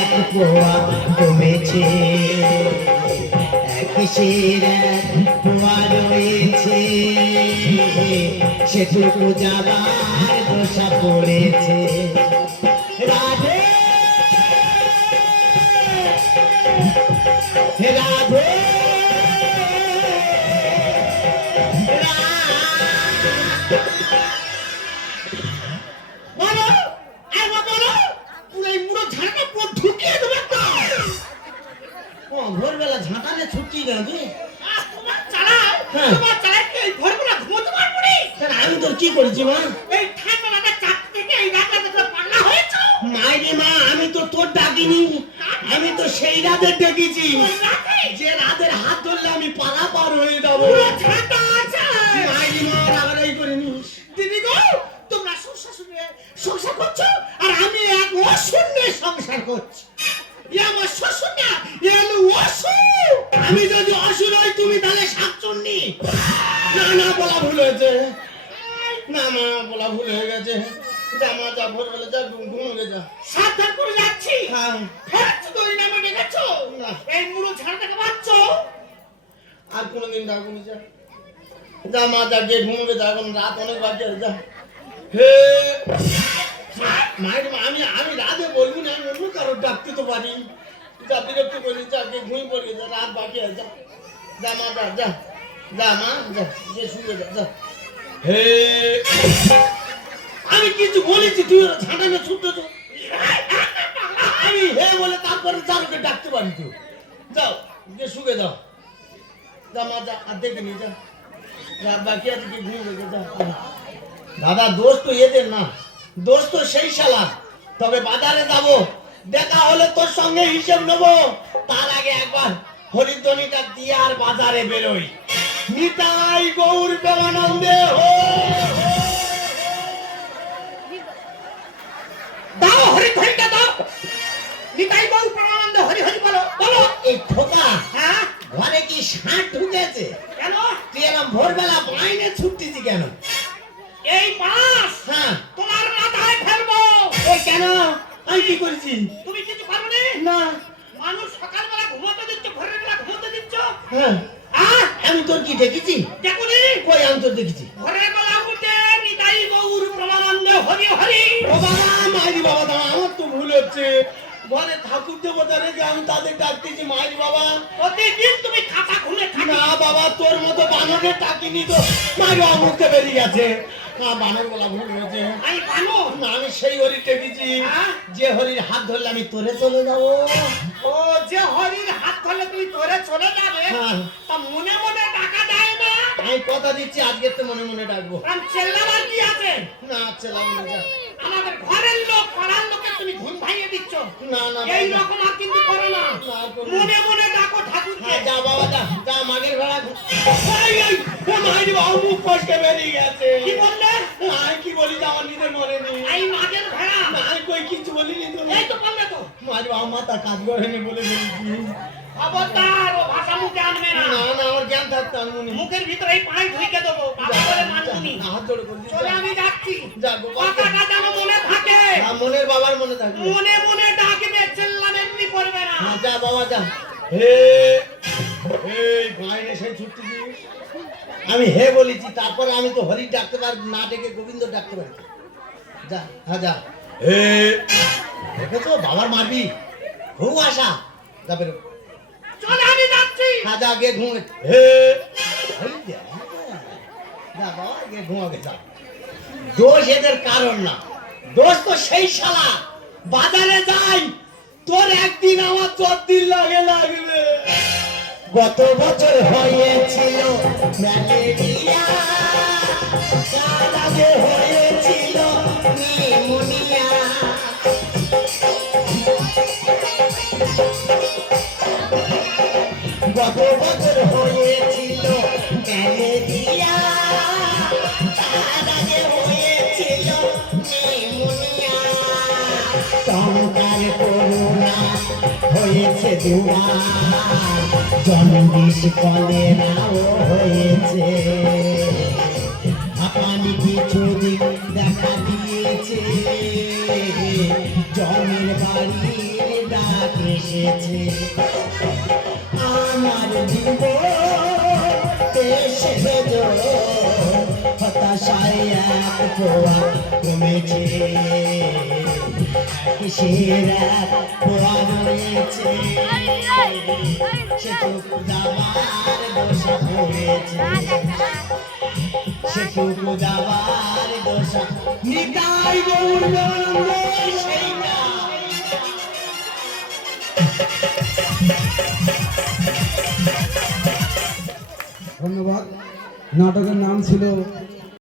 এক পোয়া কমেছে, কিসের এক পোয়া রয়েছে, সেটুকু যাবার দোষা পড়েছে। রাধে রাধে ভোরবেলা ঝাঁটালে ছুটি যাবে। আমি তোর কি করেছি মা? মাইরে মা, আমি তো তোর ডাকিনি, আমি তো সেই রাধের ডেকেছি যে রাধের হাত ধরলে আমি পাড়া পার হয়ে যাবো। মাইরে মা, রাগারাগি করিনি। দিদি গো, তোমরা শ্বশুরে সংসার করছো আর আমি এক অশূন্যে সংসার করছি। আমার শ্বশুর না, এলো অসুর। আমি যদি অসুর হই তুমি তাহলে শাকচুন্নি। না না, বলা ভুল হয়েছে। না মা, বলা ভুল হয়ে গেছে। যা মা, যা, ভোরবেলা যা, ঘুমে যা। সাবধান করে যাচ্ছি। হ্যাঁ, ফেরছো তো নামে ডেকেছো না, এই মুড়ো ঝাড় থেকে বাঁচছো। আর কোনোদিন ডাকুনি। যা যা মা, যা, গিয়ে ঘুমবে যা, এখন রাত অনেক বাকি আছে। যা। হে মায়ের মা, আমি রাতে বলবো না, আমি অন্য কারো ডাকতে তো পারি। যা, বিরক্ত করি, যা, গিয়ে ঘুমিয়ে পড়ে যা, রাত বাকি আছে। যা মা, যা, যা, যা মা, যা, গিয়ে শুয়ে যা, যা। হে, আমি কিছু বলেছি, তুই ঝাঁটানো ছুটতো। আমি হে বলে তারপরে চালুকে ডাকতে পারি তো। যাও, গিয়ে শুয়ে যাও। যা মা, যা, আর দেখে নি, যা, রাত বাকি আছে, কি ঘুমিয়ে যা। দাদা, দোষ তো এদের না, দোষ তো সেই শালা। তবে বাজারে যাব, দেখা হলে তোর সঙ্গে হিসেব নেবো। তার আগে একবার হরিধ্বনিটা দিয়ে আর বাজারে বেরোই। নিতাই গৌর প্রেমানন্দে হো। দাও হরিধ্বনিটা দাও। নিতাই গৌর প্রেমানন্দে হরি হরি বলো বলো। এই খোকা, হ্যাঁ, ঘরে কি ষাঁড় ঢুকেছে? কেন তুই এরকম ভোরবেলা বাইরে ছুটতেছি কেন? এই পাস হ্যাঁ, তোমার মাথায় ফেলবো। ওই কেন? আমি কি করেছি? তুমি কিছু করোনি? না। মানুষ সকালবেলা ঘুমোতে দিচ্ছ, ভোরের বেলা ঘুমোতে দিচ্ছ। হ্যাঁ, আমি তোর কি দেখেছি? দেখুনি? কই আমি তোর দেখেছি? ভোরের বেলা উঠে নিতাই গৌর প্রেমানন্দে হরি হরি। ও বাবা, মাইরি বাবা, দাঁড়া, আমার তো ভুল হচ্ছে। ঘরে ঠাকুর দেবতা রেখে আমি তাদের ডাকতেছি মাইরি বাবা। প্রতিদিন তুমি খাতা খুলে না বাবা, তোর মতো বানরের ডাকিনি তো। মাইরি বাবা মুখতে বেরিয়ে গেছে। বানর বলা ভুল হয়েছে। আমি বানো না, আমি সেই হরি ডেকেছি যে হরির হাত ধরলে আমি তোরে চলে যাবো। ও যে হরির হাত ধরলে তুমি তোরে চলে যাবে, হ্যাঁ, তা মনে মনে ডাকা যায় না। আমি কথা দিচ্ছি আজকে তো মনে মনে ডাকবো। কারণ চেল্লাবার কি আছে? না, চেলা বলে যা। আমাদের ঘরের লোক, পাড়ার লোকে তুমি ঘুম ভাঙিয়ে দিচ্ছ। না না, এই রকম আর কিন্তু করো না। মনে মনে ডাকো ঠাকুরকে। হ্যাঁ, যা বাবা, যা, যা, মাগের ভাড়া। মাইরি বাবা মুখ ফসকে বেরিয়ে গেছে। কি বললে? আমি কি বলি আমার নিজের মনে নেই। এই মাগের ভেড়া। না, আমি কই কিছু বলিনি তো। এই তো বললে তো। মাইরি বাবা মাথা কাজ করেনি বলে ফেলেছি। খবরদার ও ভাষা মুখে আনবে না। না না, আমার জ্ঞান থাকতে আনবনি। মুখের ভিতরে এই পানি ঢুকে দেবো। বাবা বলে মানবনি। হাত জোড় করে দিচ্ছি। চলে আমি যাচ্ছি। যা গোপাল, কথাটা যেন মনে থাকে। মনের বাবার মনে থাকবে। মনে মনে ডাকবে, চেল্লামেল্লি করবে না। হ্যাঁ, যা বাবা, যা। হে, এই বাইরে সেই ছুটতে দিস। আমি হে বলেছি, তারপরে আমি তো হরি ডাকতে পারি না, ডেকে গোবিন্দ ডাকতে পারি। যা, হ্যাঁ, যা। হে, দেখেছো বাবার মারবি, ঘুম আসা। যা বেরো। চলে আমি যাচ্ছি। হ্যাঁ, যা, গিয়ে ঘুমে। হে, এই যা, যা বাবা, গিয়ে ঘুমাবে যা। দোষ এদের কারণ না, দোষ তো সেই শালা। বাজারে যাই, তোর একদিন আমার 4 দিন লাগবে। গত বছর হয়েছিল ম্যালেরিয়া, তার আগে হয়েছিল নিউমোনিয়া। গত বছর হয়েছিল ম্যালেরিয়া, তার আগে হয়েছিল নিউমোনিয়া। টঙ্কার করোনা হয়েছে দুবার, জন্ডিস কলেরাও হয়েছে। হাঁপানি কিছুদিন দেখা দিয়েছে, জমির বাড়ির ডাক এসেছে আমার জীব এসে হতাশায় এক পোয়া কমেছে কিসের এক পোয়া রয়েছে সেটুকু দাবার দোষা হয়েছে সেটুকু দাবার দোষা নিতাই গৌর সেই না ধন্যবাদ। নাটকের নাম ছিল